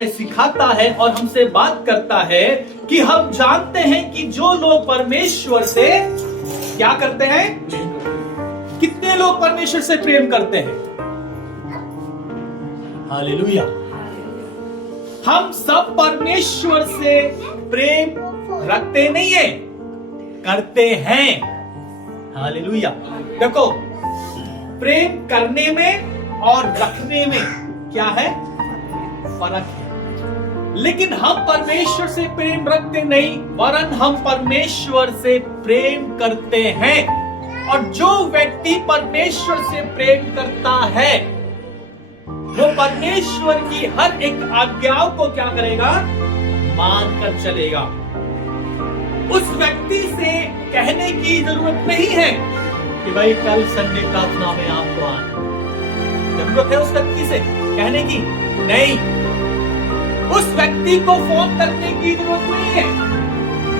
सिखाता है और हमसे बात करता है कि हम जानते हैं कि जो लोग परमेश्वर से क्या करते हैं, कितने लोग परमेश्वर से प्रेम करते हैं। हालेलुया। हम सब परमेश्वर से प्रेम रखते नहीं है, करते हैं। हालेलुया। देखो, प्रेम करने में और रखने में क्या है, फर्क है। लेकिन हम परमेश्वर से प्रेम रखते नहीं, वरन हम परमेश्वर से प्रेम करते हैं। और जो व्यक्ति परमेश्वर से प्रेम करता है वो परमेश्वर की हर एक आज्ञाओं को क्या करेगा, मानकर चलेगा। उस व्यक्ति से कहने की जरूरत नहीं है कि भाई कल संडे प्रार्थना में आपको आना। जरूरत है उस व्यक्ति से कहने की? नहीं। उस व्यक्ति को फोन करने की जरूरत नहीं है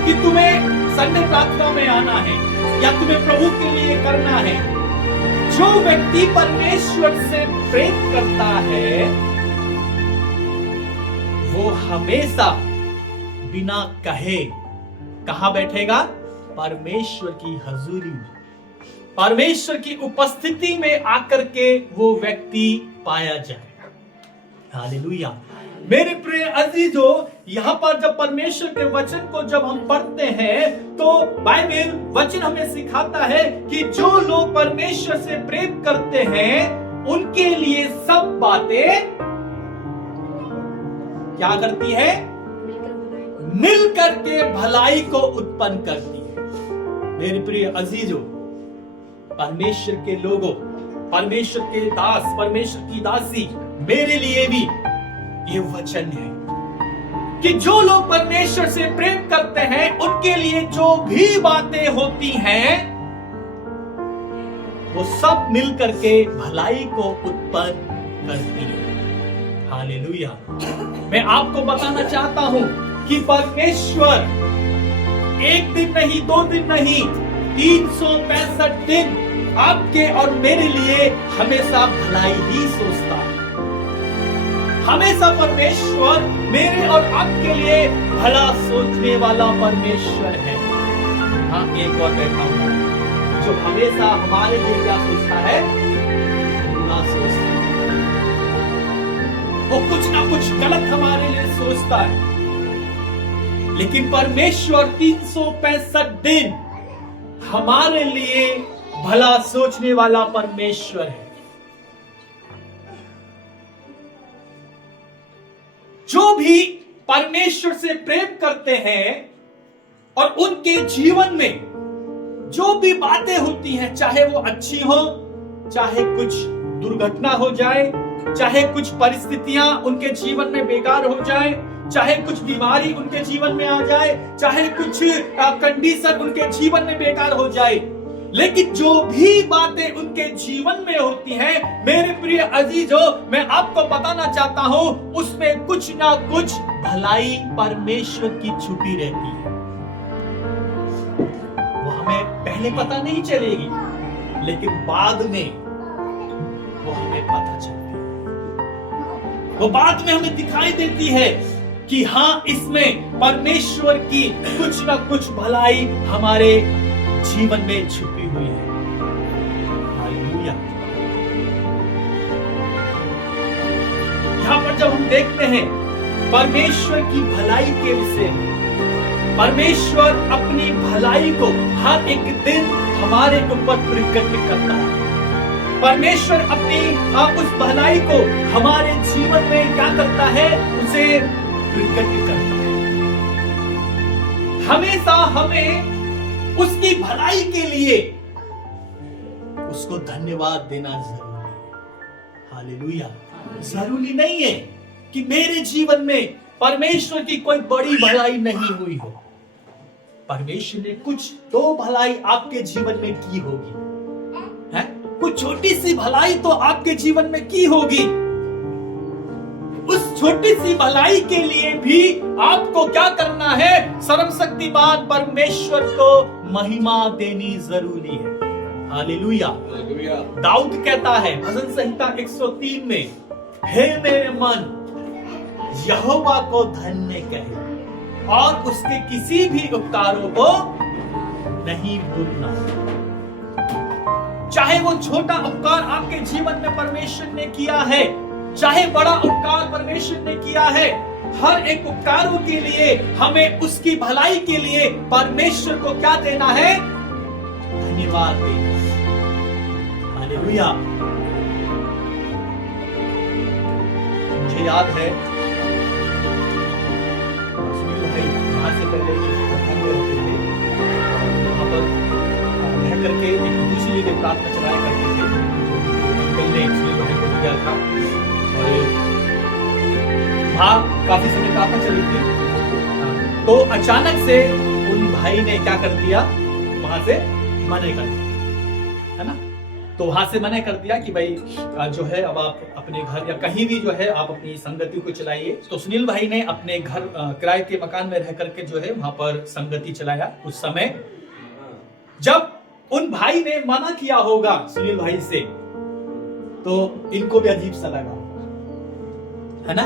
कि तुम्हें संडे प्रार्थना में आना है या तुम्हें प्रभु के लिए करना है। जो व्यक्ति परमेश्वर से प्रेम करता है वो हमेशा बिना कहे कहां बैठेगा, परमेश्वर की हजूरी में, परमेश्वर की उपस्थिति में आकर के वो व्यक्ति पाया जाएगा। हालेलुया। मेरे प्रिय अजीजों, यहाँ पर जब परमेश्वर के वचन को जब हम पढ़ते हैं तो बाइबल वचन हमें सिखाता है कि जो लोग परमेश्वर से प्रेम करते हैं उनके लिए सब बातें क्या करती है, मिल करके भलाई को उत्पन्न करती है। मेरे प्रिय अजीजों, परमेश्वर के लोगों, परमेश्वर के दास, परमेश्वर की दासी, मेरे लिए भी ये वचन है कि जो लोग परमेश्वर से प्रेम करते हैं उनके लिए जो भी बातें होती हैं वो सब मिलकर के भलाई को उत्पन्न करती है। हालेलुया। मैं आपको बताना चाहता हूं कि परमेश्वर एक दिन नहीं, 2 दिन नहीं, 365 दिन आपके और मेरे लिए हमेशा भलाई ही सोचता है। हमेशा परमेश्वर मेरे और आपके लिए भला सोचने वाला परमेश्वर है। हाँ, एक और बैठा हुआ जो हमेशा हमारे लिए क्या सोचता है, बुरा सोचता है। वो कुछ ना कुछ गलत हमारे लिए सोचता है। लेकिन परमेश्वर 365 दिन हमारे लिए भला सोचने वाला परमेश्वर है। जो भी परमेश्वर से प्रेम करते हैं और उनके जीवन में जो भी बातें होती हैं, चाहे वो अच्छी हो, चाहे कुछ दुर्घटना हो जाए, चाहे कुछ परिस्थितियां उनके जीवन में बेकार हो जाए, चाहे कुछ बीमारी उनके जीवन में आ जाए, चाहे कुछ कंडीशन उनके जीवन में बेकार हो जाए, लेकिन जो भी बातें उनके जीवन में होती हैं, मेरे प्रिय अजीजों, मैं आपको बताना चाहता हूं उसमें कुछ ना कुछ भलाई परमेश्वर की छुपी रहती है। वो हमें पहले पता नहीं चलेगी, लेकिन बाद में वो हमें पता चलती है। वो बाद में हमें दिखाई देती है कि हाँ, इसमें परमेश्वर की कुछ ना कुछ भलाई हमारे जीवन में छुपी हुई है। हालेलुया। यहां पर जब हम देखते हैं परमेश्वर की भलाई के विषय में, परमेश्वर अपनी भलाई को हर एक दिन हमारे ऊपर प्रकट करता है। परमेश्वर अपनी उस भलाई को हमारे जीवन में क्या करता है, उसे प्रकट करता है। हमेशा हमें उसकी भलाई के लिए उसको धन्यवाद देना जरूरी है। हालेलुया। जरूरी नहीं है कि मेरे जीवन में परमेश्वर की कोई बड़ी भलाई नहीं हुई हो। परमेश्वर ने कुछ तो भलाई आपके जीवन में की होगी, है? कुछ छोटी सी भलाई तो आपके जीवन में की होगी। उस छोटी सी भलाई के लिए भी आपको क्या करना है, सर्वशक्तिमान परमेश्वर को महिमा देनी जरूरी है। हालेलुया। दाऊद कहता है भजन संहिता 103 में, हे मेरे मन यहोवा को धन्य कहे और उसके किसी भी उपकारों को नहीं भूलना। चाहे वो छोटा उपकार आपके जीवन में परमेश्वर ने किया है, चाहे बड़ा उपकार परमेश्वर ने किया है, हर एक उपकारों के लिए हमें उसकी भलाई के लिए परमेश्वर को क्या देना है? धन्यवाद देना। हालेलुया। मुझे याद है सुनील भाई यहाँ से पहले होते थे, वहां पर रह करके एक दूसरी जगह प्रार्थना चलाया करते थे। पहले सुनील भाई को दिया था और वहां काफी समय प्रार्थना चली थी। तो अचानक से उन भाई ने क्या कर दिया, वहां से मना कर दिया, है ना। तो वहां से मना कर दिया कि भाई जो है अब आप अपने घर या कहीं भी जो है आप अपनी संगति को चलाइए। तो सुनील भाई ने अपने घर किराए के मकान में रह करके जो है वहां पर संगति चलाया। उस समय जब उन भाई ने मना किया होगा सुनील भाई से, तो इनको भी अजीब सा लगा, है ना।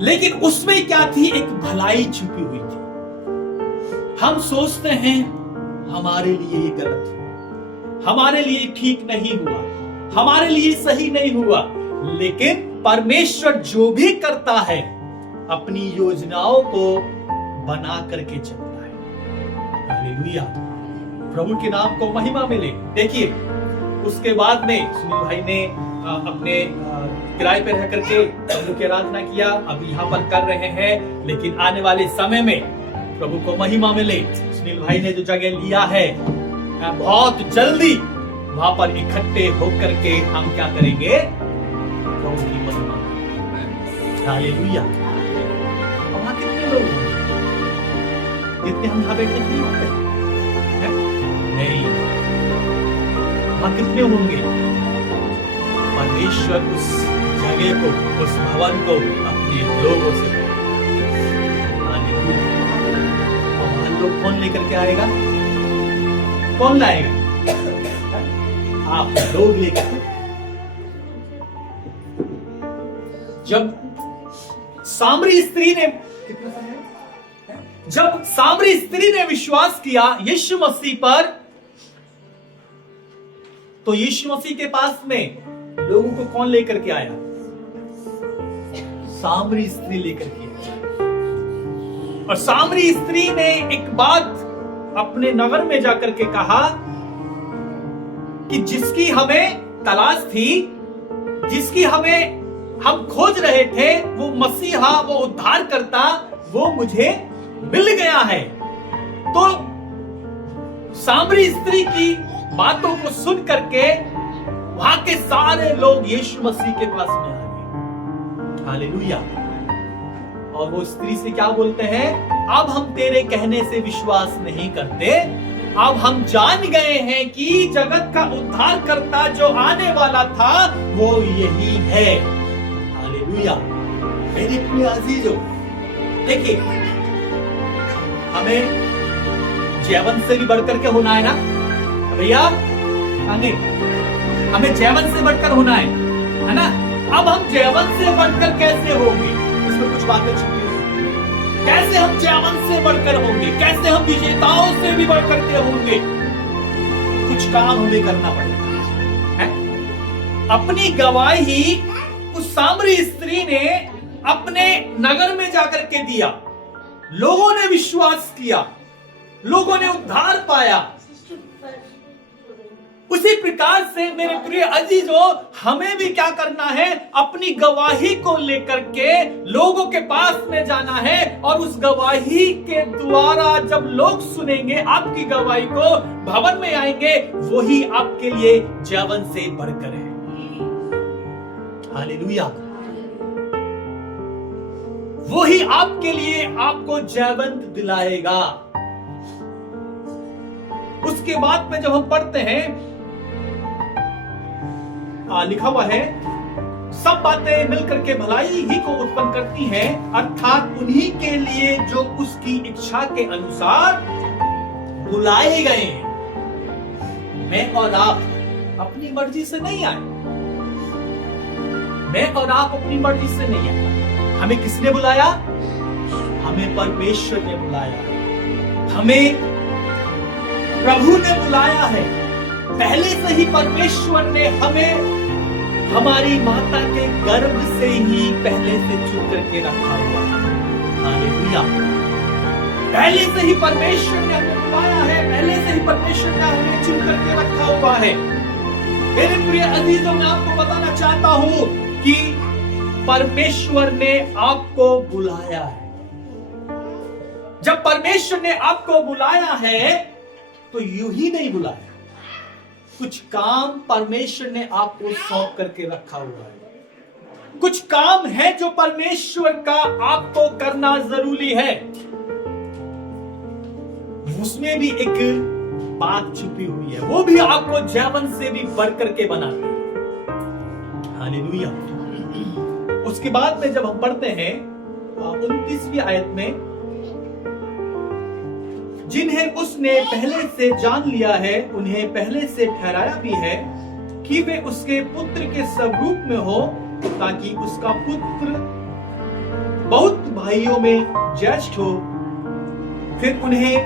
लेकिन उसमें क्या थी? एक भलाई छुपी हुई थी। हम सोचते हैं हमारे लिए ये गलत हुआ, हमारे लिए ठीक नहीं हुआ, हमारे लिए सही नहीं हुआ, लेकिन परमेश्वर जो भी करता है अपनी योजनाओं को बना करके चलता है। हालेलुया। प्रभु के नाम को महिमा मिले। देखिए उसके बाद में सुनील भाई ने अपने किराए पे रह करके प्रभु की आराधना किया, अब यहाँ पर कर रहे हैं, लेकिन आने वाले समय में प्रभु को महिमा मिले, सुनील भाई ने जो जगह लिया है बहुत जल्दी वहां पर इकट्ठे होकर के हम क्या करेंगे? प्रभु की महिमा। हालेलुया। वहां कितने लोग होंगे? कितने हम यहाँ बैठे नहीं, वहां कितने होंगे? परमेश्वर उस जगह को, उस भवन को अपने लोगों से भगवान लोग कौन लेकर के आएगा? कौन लाएगा? आप लोग लेकर। जब सामरी स्त्री ने विश्वास किया यीशु मसीह पर, तो यीशु मसीह के पास में लोगों को कौन लेकर के आया? सामरी स्त्री लेकर के आया। और सामरी स्त्री ने एक बात अपने नगर में जाकर के कहा कि जिसकी हमें तलाश थी, जिसकी हम खोज रहे थे, वो मसीहा, वो उद्धार करता, वो मुझे मिल गया है। तो सामरी स्त्री की बातों को सुन करके वहां के सारे लोग यीशु मसीह के पास में आ गए। हालेलुया। और वो स्त्री से क्या बोलते हैं? अब हम तेरे कहने से विश्वास नहीं करते, अब हम जान गए हैं कि जगत का उद्धार करता जो आने वाला था वो यही है। हालेलुया। मेरे प्रिय अजीजों, देखिए हमें जीवन से भी बढ़कर के होना है ना भैया, हमें जीवन से बढ़कर होना है ना। अब हम जीवन से बढ़कर कैसे होंगे? इसमें कुछ बातें छुपी हैं। कैसे हम जीवन से बढ़कर होंगे? कैसे हम विजेताओं से भी बढ़कर के होंगे? कुछ काम हमें करना पड़ेगा, है? अपनी गवाही उस सामरी स्त्री ने अपने नगर में जाकर के दिया, लोगों ने विश्वास किया, लोगों ने उद्धार पाया। उसी प्रकार से मेरे प्रिय अजीजों, हमें भी क्या करना है? अपनी गवाही को लेकर के लोगों के पास में जाना है, और उस गवाही के द्वारा जब लोग सुनेंगे आपकी गवाही को, भवन में आएंगे, वही आपके लिए जीवन से बढ़कर है। हालेलुया। वही आपके लिए आपको जीवन दिलाएगा। उसके बाद में जब हम पढ़ते हैं, लिखा हुआ है, सब बातें मिलकर के भलाई ही को उत्पन्न करती हैं, अर्थात उन्हीं के लिए जो उसकी इच्छा के अनुसार बुलाए गए हैं। मैं और आप अपनी मर्जी से नहीं आए, मैं और आप अपनी मर्जी से नहीं आए, हमें किसने बुलाया? हमें परमेश्वर ने बुलाया, हमें प्रभु ने बुलाया है। पहले से ही परमेश्वर ने हमें हमारी माता के गर्भ से ही पहले से चुन करके रखा हुआ है। हालेलुया। पहले से ही परमेश्वर ने हमें बुलाया है, पहले से ही परमेश्वर ने हमें चुन करके रखा हुआ है। मेरे प्रिय अजीजों, मैं आपको बताना चाहता हूं कि परमेश्वर ने आपको बुलाया है। जब परमेश्वर ने आपको बुलाया है तो यूं ही नहीं बुलाया, कुछ काम परमेश्वर ने आपको सौंप करके रखा हुआ है। कुछ काम है जो परमेश्वर का आपको करना जरूरी है। उसमें भी एक बात छुपी हुई है, वो भी आपको जीवन से भी बढ़ करके बनाती है। हालेलुया। उसके बाद में जब हम पढ़ते हैं 29वीं आयत में, जिन्हें उसने पहले से जान लिया है उन्हें पहले से ठहराया भी है कि वे उसके पुत्र के स्वरूप में हो, ताकि उसका पुत्र बहुत भाइयों में ज्येष्ठ हो। फिर उन्हें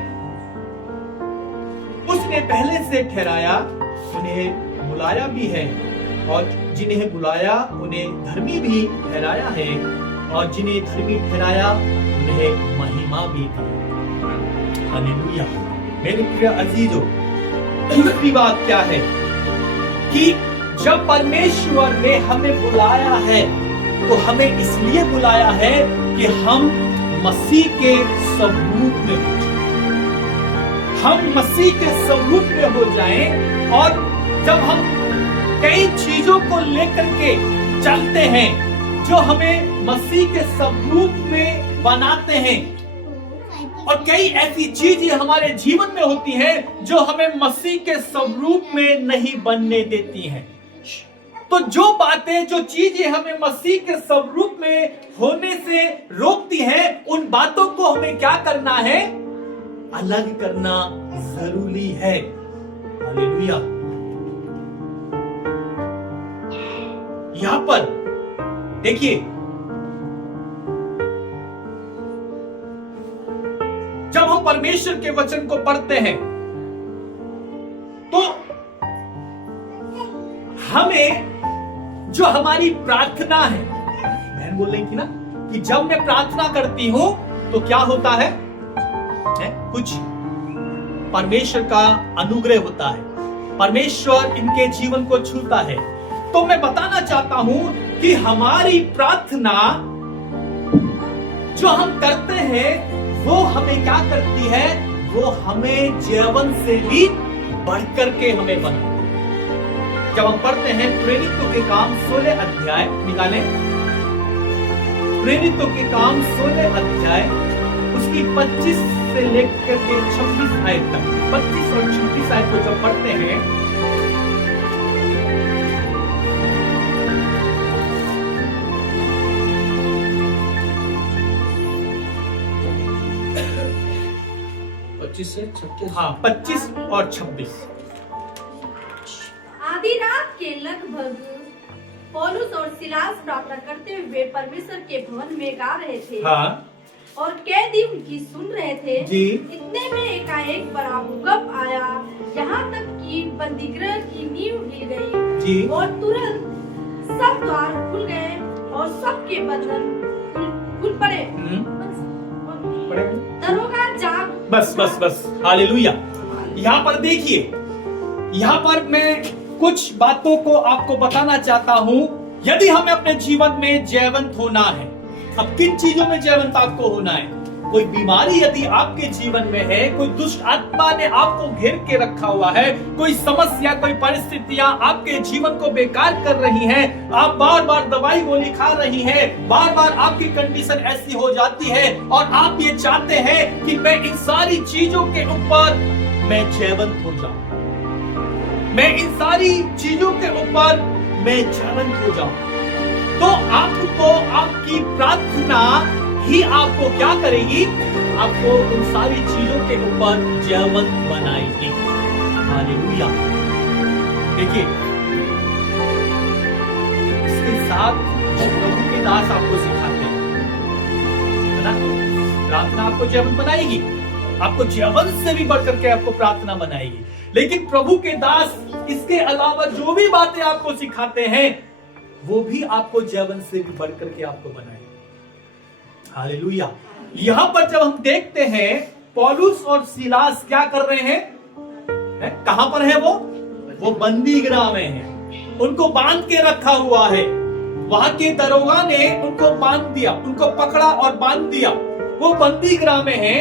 उसने पहले से ठहराया, उन्हें बुलाया भी है, और जिन्हें बुलाया उन्हें धर्मी भी ठहराया है, और जिन्हें धर्मी ठहराया उन्हें महिमा भी दी। हालेलुया। मेरे प्रिय अजीजों, दूसरी बात क्या है कि जब परमेश्वर ने हमें बुलाया है तो हमें इसलिए बुलाया है कि हम मसीह के स्वरूप में हो जाएं। हम मसीह के स्वरूप में हो जाएं, और जब हम कई चीजों को लेकर के चलते हैं जो हमें मसीह के स्वरूप में बनाते हैं, और कई ऐसी चीजें हमारे जीवन में होती हैं जो हमें मसीह के स्वरूप में नहीं बनने देती हैं। तो जो बातें, जो चीजें हमें मसीह के स्वरूप में होने से रोकती हैं, उन बातों को हमें क्या करना है? अलग करना जरूरी है। हालेलुया। यहां पर देखिए, जब हम परमेश्वर के वचन को पढ़ते हैं तो हमें जो हमारी प्रार्थना है, बहन बोल रही थी ना कि जब मैं प्रार्थना करती हूं तो क्या होता है? कुछ परमेश्वर का अनुग्रह होता है, परमेश्वर इनके जीवन को छूता है। तो मैं बताना चाहता हूं कि हमारी प्रार्थना जो हम करते हैं वो हमें क्या करती है? वो हमें जीवन से भी बढ़कर के हमें बनाती है। जब हम पढ़ते हैं प्रेरितों के काम 16 अध्याय, निकालें प्रेरितों के काम 16 अध्याय, उसकी 25 से लेकर के 26 आयत तक, 25 और 26 आयत को जब पढ़ते हैं, से 26, हाँ 25 और 26। आधी रात के लगभग पौलुस और सिलास प्रार्थना करते हुए परमेश्वर के भवन में गा रहे थे। हाँ। और कैदी उनकी सुन रहे थे जी। इतने में एकाएक बड़ा भूकंप आया, यहाँ तक कि बंदीगृह की नींव हिल गई जी। और तुरंत सब द्वार खुल गए और सबके बंधन खुल पड़े। दरोगा जाग। बस हालेलुया। यहाँ पर देखिए, यहाँ पर मैं कुछ बातों को आपको बताना चाहता हूं। यदि हमें अपने जीवन में जयवंत होना है, अब किन चीजों में जयवंत आपको होना है? कोई बीमारी यदि आपके जीवन में है, कोई दुष्ट आत्मा ने आपको घेर के रखा हुआ है, कोई समस्या, कोई परिस्थितियां आपके जीवन को बेकार कर रही हैं, आप बार बार दवाई गोली खा रही हैं, बार बार आपकी कंडीशन ऐसी हो जाती है और आप ये चाहते हैं कि मैं इन सारी चीजों के ऊपर मैं जयवंत हो जाऊं, मैं इन सारी चीजों के ऊपर मैं जयवंत हो जाऊं, तो आपको आपकी प्रार्थना ही आपको क्या करेगी? आपको उन सारी चीजों के ऊपर जयवंत बनाएगी। हालेलुया। देखिए, इसके साथ प्रभु के दास आपको सिखाते हैं ना? प्रार्थना आपको जीवन बनाएगी, आपको जीवन से भी बढ़ करके आपको प्रार्थना बनाएगी। लेकिन प्रभु के दास इसके अलावा जो भी बातें आपको सिखाते हैं वो भी आपको जीवन से भी बढ़ करके आपको बनाएगी। हालेलुया। यहां पर जब हम देखते हैं पौलुस और सीलास क्या कर रहे हैं, कहां पर है वो बंदी गृह में है, उनको बांध के रखा हुआ है। वहां के दरोगा ने उनको बांध दिया, उनको पकड़ा और बांध दिया। वो बंदी गृह में है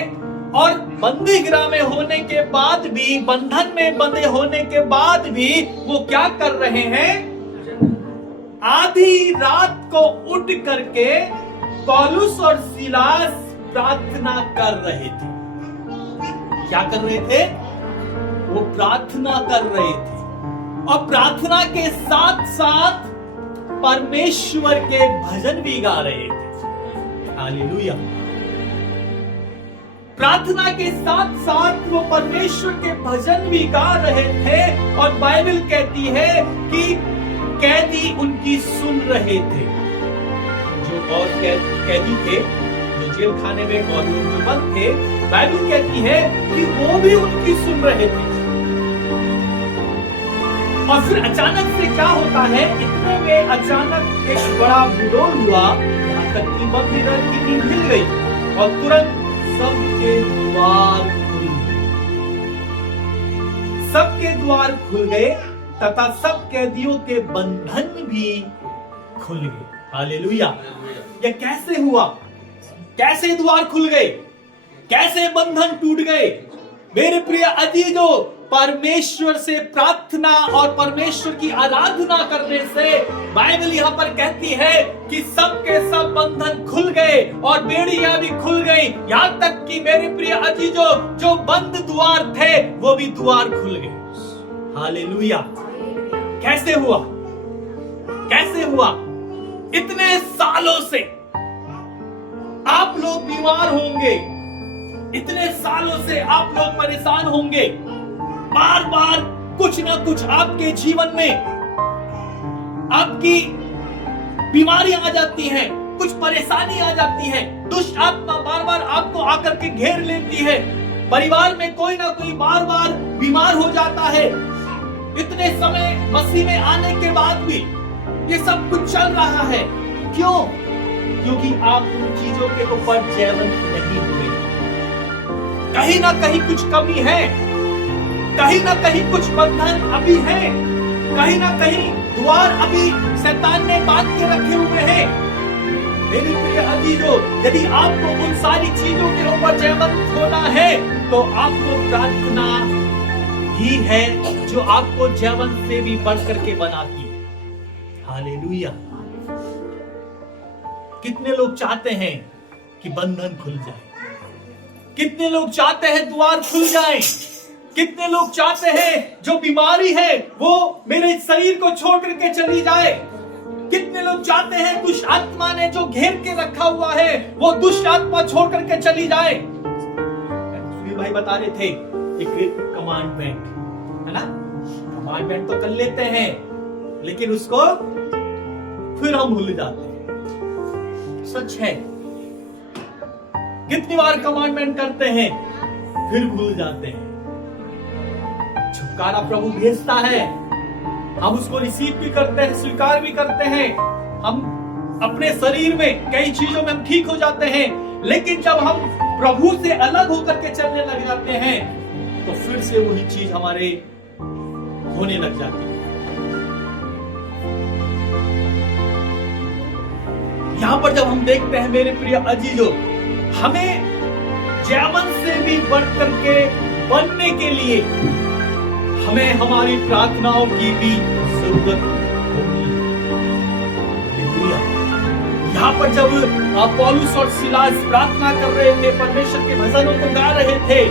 और बंदी गृह में होने के बाद भी, बंधन में बंधे होने के बाद भी वो क्या कर रहे हैं, आधी रात को उठ करके पौलुस और सीलास प्रार्थना कर रहे थे। क्या कर रहे थे? वो प्रार्थना कर रहे थे और प्रार्थना के साथ साथ परमेश्वर के भजन भी गा रहे थे। हालेलुया। प्रार्थना के साथ साथ वो परमेश्वर के भजन भी गा रहे थे और बाइबल कहती है कि कैदी उनकी सुन रहे थे। जो और कैदी थे, जो जेल खाने में और जो बंद थे, बाइबल कहती है कि वो भी उनकी सुन रहे थे। और फिर अचानक से क्या होता है, इतने में अचानक एक बड़ा विडोल हुआ, यहाँ तक कि बंदी की नींद हिल गई और तुरंत सबके द्वार खुल गए। सबके द्वार खुल गए तथा सब कैदियों के बंधन भी खुल गए। हालेलुया। यह कैसे हुआ? कैसे द्वार खुल गए? कैसे बंधन टूट गए? मेरे प्रिय अजीजों, परमेश्वर से प्रार्थना और परमेश्वर की आराधना करने से बाइबल यहाँ पर कहती है कि सबके सब बंधन खुल गए और बेड़ियां भी खुल गई। यहाँ तक कि मेरे प्रिय अजीजों, जो बंद द्वार थे वो भी द्वार खुल गए। हालेलुया। कैसे हुआ? कैसे हुआ? इतने सालों से आप लोग बीमार होंगे, इतने सालों से आप लोग परेशान होंगे, बार बार कुछ ना कुछ आपके जीवन में आपकी बीमारियां आ जाती हैं, कुछ परेशानी आ जाती है, दुष्ट आत्मा बार बार आपको आकर के घेर लेती है, परिवार में कोई ना कोई बार बार बीमार हो जाता है। इतने समय मसीह में आने के बाद भी ये सब कुछ चल रहा है। क्यों? क्योंकि आप उन चीजों के ऊपर जयवंत नहीं हुए। कहीं ना कहीं कुछ कमी है, कहीं ना कहीं कुछ बंधन अभी है, कहीं ना कहीं द्वार अभी शैतान ने बांध के रखे हुए हैं। मेरी प्रिय अजीजों, यदि आपको उन सारी चीजों के ऊपर जयवंत होना है तो आपको प्रार्थना ही है जो आपको जयवंत से भी बढ़ करके बनाती है। हालेलुया। कितने लोग चाहते हैं कि बंधन खुल जाए? कितने लोग चाहते हैं द्वार खुल जाए? कितने लोग चाहते हैं जो बीमारी है वो मेरे शरीर को छोड़ करके चली जाए? कितने लोग चाहते हैं दुष्ट आत्मा ने जो घेर के रखा हुआ है वो दुष्ट आत्मा छोड़ करके चली जाए? सुनील भाई बता रहे थे एक कमांडमेंट है ना, कमांडमेंट तो कर लेते हैं लेकिन उसको फिर हम भूल जाते हैं। सच है, कितनी बार कमांडमेंट करते हैं फिर भूल जाते हैं। छुटकारा प्रभु भेजता है, हम उसको रिसीव भी करते हैं, स्वीकार भी करते हैं, हम अपने शरीर में कई चीजों में हम ठीक हो जाते हैं, लेकिन जब हम प्रभु से अलग होकर के चलने लग जाते हैं तो फिर से वही चीज हमारे होने लग जाती है। यहां पर जब हम देखते हैं मेरे प्रिय अजीजों, हमें जयवंत से भी बढ़ करके बनने के लिए हमें हमारी प्रार्थनाओं की भी जरूरत होगी। यहाँ पर जब पौलुस और सीलास प्रार्थना कर रहे थे, परमेश्वर के भजनों को गा रहे थे,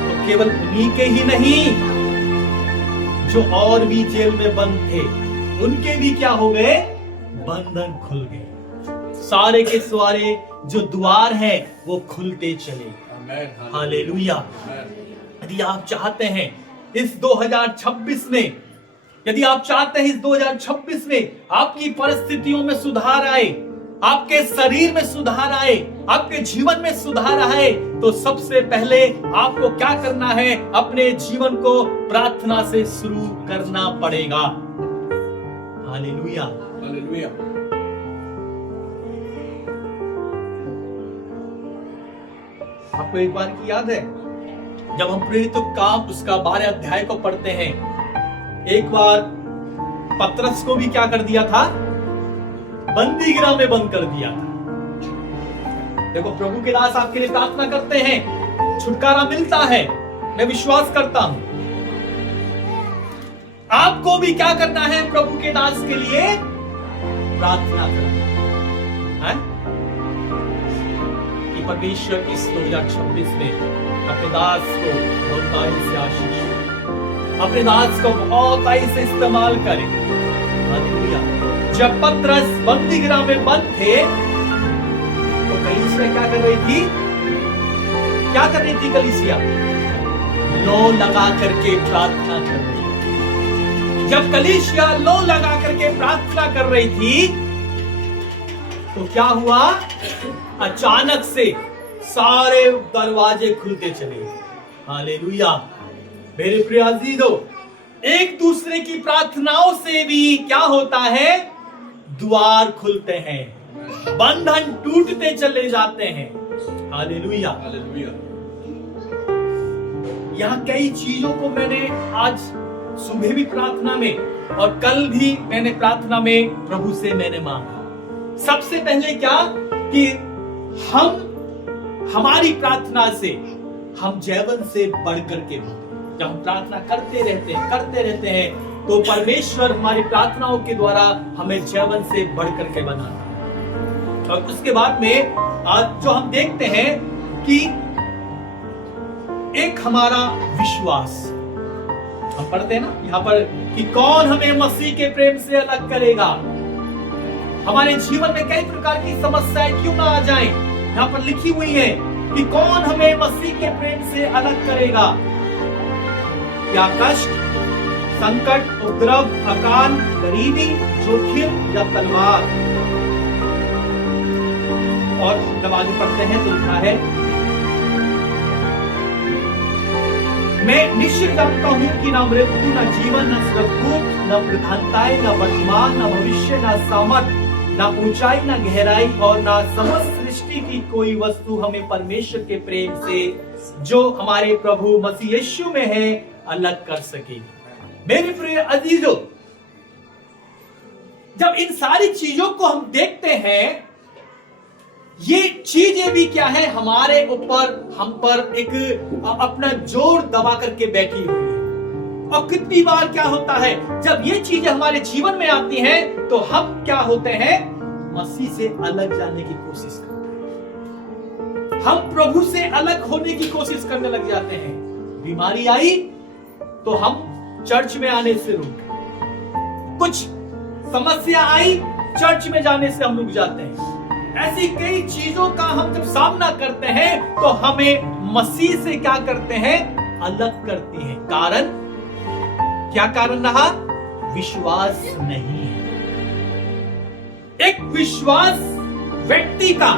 तो केवल उन्हीं के ही नहीं जो और भी जेल में बंद थे उनके भी क्या हो गए? बंधन खुल गए। सारे के सारे जो द्वार हैं वो खुलते चले। हालेलुया। यदि आप चाहते हैं इस 2026 में, यदि आप चाहते हैं इस 2026 में आपकी परिस्थितियों में सुधार आए, आपके शरीर में सुधार आए, आपके जीवन में सुधार आए, तो सबसे पहले आपको क्या करना है? अपने जीवन को प्रार्थना से शुरू करना पड़ेगा। Hallelujah, hallelujah. आपको एक बार की याद है, जब हम प्रेरितों के काम उसका 12 अध्याय को पढ़ते हैं, एक बार पतरस को भी क्या कर दिया था? बंदी गृह में बंद कर दिया था। देखो, प्रभु के दास आपके लिए प्रार्थना करते हैं, छुटकारा मिलता है, मैं विश्वास करता हूं। आपको भी क्या करना है? प्रभु के दास के लिए प्रार्थना करना है कि परमेश्वर इस 2026 में अपने दास को बहुत आयु से आशीष, अपने दास को बहुत आयु से इस्तेमाल करे। हालेलुया। जब पतरस बंदी गृह में बंद थे, तो कलीसिया क्या कर रही थी? क्या कर रही थी कलीसिया? लो लगा करके प्रार्थना कर रही थी। जब कलीसिया लो लगा करके प्रार्थना कर रही थी, तो क्या हुआ? अचानक से सारे दरवाजे खुलते चले। हालेलुया। मेरे प्रिय अजीजों, एक दूसरे की प्रार्थनाओं से भी क्या होता है? द्वार खुलते हैं, बंधन टूटते चले जाते हैं। Hallelujah, hallelujah. यहाँ कई चीजों को मैंने आज सुबह भी प्रार्थना में और कल भी मैंने प्रार्थना में प्रभु से मैंने मांगा। सबसे पहले क्या कि हमारी प्रार्थना से हम जीवन से बढ़कर के, जब हम प्रार्थना करते रहते हैं तो परमेश्वर हमारी प्रार्थनाओं के द्वारा हमें जीवन से बढ़कर के बनाता है। और उसके बाद में आज जो हम देखते हैं कि एक हमारा विश्वास, हम पढ़ते हैं ना यहाँ पर कि कौन हमें मसीह के प्रेम से अलग करेगा। हमारे जीवन में कई प्रकार की समस्याएं क्यों ना आ जाएं, यहाँ पर लिखी हुई है कि कौन हमें मसीह के प्रेम से अलग करेगा। क्या कष्ट, संकट, उपद्रव, अकाल, गरीबी, जोखिम या तलवार। और जब आगे पढ़ते हैं तो लिखा है, मैं निश्चय जानता हूं कि न मृत्यु, न जीवन, न स्वर्गदूत, न प्रधानताएं, न वर्तमान, न भविष्य, न सामर्थ, न ऊंचाई, न गहराई और न समस्त सृष्टि की कोई वस्तु हमें परमेश्वर के प्रेम से जो हमारे प्रभु मसीह यीशु में है अलग कर सकेगी। मेरे प्रिय अजीजों, जब इन सारी चीजों को हम देखते हैं, ये चीजें भी क्या है? हमारे ऊपर, हम पर एक अपना जोर दबा करके बैठी हुई है। और कितनी बार क्या होता है, जब ये चीजें हमारे जीवन में आती हैं, तो हम क्या होते हैं? मसीह से अलग जाने की कोशिश करते हैं, हम प्रभु से अलग होने की कोशिश करने लग जाते हैं। बीमारी आई तो हम चर्च में आने से रुक गए, कुछ समस्या आई, चर्च में जाने से हम रुक जाते हैं। ऐसी कई चीजों का हम जब सामना करते हैं तो हमें मसीह से क्या करते हैं? अलग करती हैं। कारण क्या कारण रहा? विश्वास नहीं है। एक विश्वास व्यक्ति का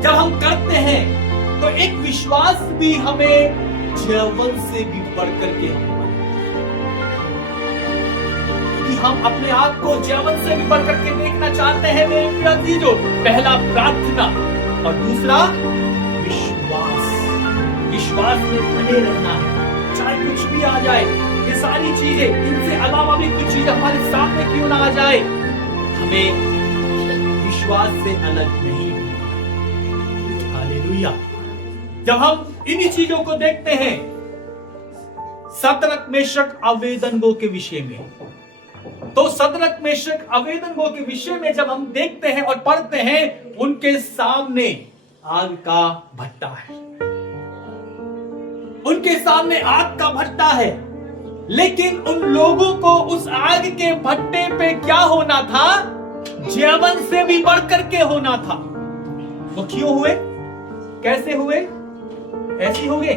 जब हम करते हैं तो एक विश्वास भी हमें जीवन से भी बढ़कर के हम अपने आप को जीवन से भी बढ़कर के देखना चाहते हैं। मेरे प्रिय अजीजों, पहला प्रार्थना और दूसरा विश्वास। विश्वास में बने रहना है, चाहे कुछ भी आ जाए। ये सारी चीजें, इनसे अलावा भी कुछ चीजें हमारे सामने क्यों ना आ जाए, हमें विश्वास से अलग नहीं होना। हालेलुया। जब हम इन्हीं चीजों को देखते हैं, शद्रक, मेशक, अबेदनगो के विषय में, तो शद्रक, मेशक, अबेदनगो के विषय में जब हम देखते हैं और पढ़ते हैं, उनके सामने आग का भट्टा है, उनके सामने आग का भट्टा है। लेकिन उन लोगों को उस आग के भट्टे पे क्या होना था? जीवन से भी बढ़कर के होना था। वो क्यों हुए? कैसे हुए? ऐसे हो गए?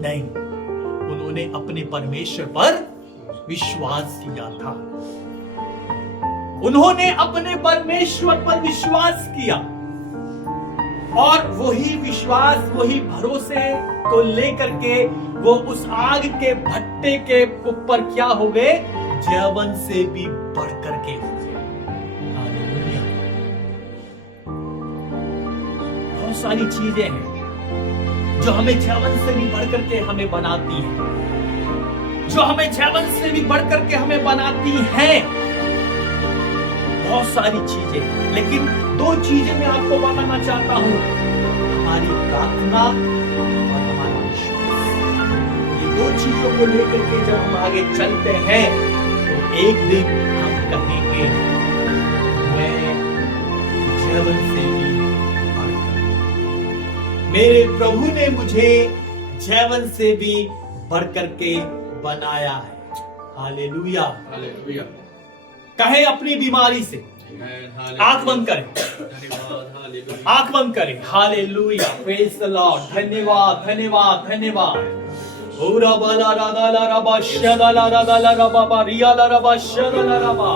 नहीं, उन्होंने अपने परमेश्वर पर विश्वास किया था। उन्होंने अपने परमेश्वर पर विश्वास किया और वही विश्वास, वही भरोसे को लेकर के वो उस आग के भट्टे के ऊपर क्या हो गए? जवन से भी बढ़ करके हो गए। हालेलुया। बहुत सारी चीजें हैं जो हमें जवन से भी बढ़ करके हमें बनाती हैं, जो हमें जवन से भी बढ़ करके हमें बनाती हैं। बहुत सारी चीजें, लेकिन दो चीजें मैं आपको बताना चाहता हूं, हमारी प्रार्थना और हमारा विश्वास। ये दो चीजों को लेकर के जब हम आगे चलते हैं तो एक दिन हम कहेंगे मैं जवन से भी बढ़कर, मेरे प्रभु ने मुझे जवन से भी बढ़ करके बनाया है। हालेलुया। हालेलुया। कहे अपनी बीमारी से, आंख बंद करें, आंख बंद करें। Hallelujah, praise the Lord. धन्यवाद, धन्यवाद, धन्यवाद। ओरा बाला राधा ला रबा शदा ला राधा ला रबा बा रिया ला रबा शदा ला रबा।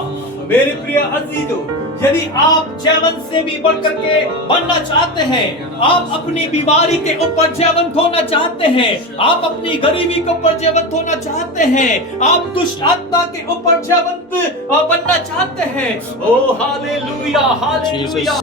मेरे प्रिय अजीजों, यदि आप जैवन से भी बढ़ करके बनना चाहते हैं, आप अपनी बीमारी के ऊपर जैवंत होना चाहते हैं, आप अपनी गरीबी के ऊपर जैवंत होना चाहते हैं, आप दुष्ट आत्मा के ऊपर जैवंत बनना चाहते हैं, ओ हालेलुया, हालेलुया।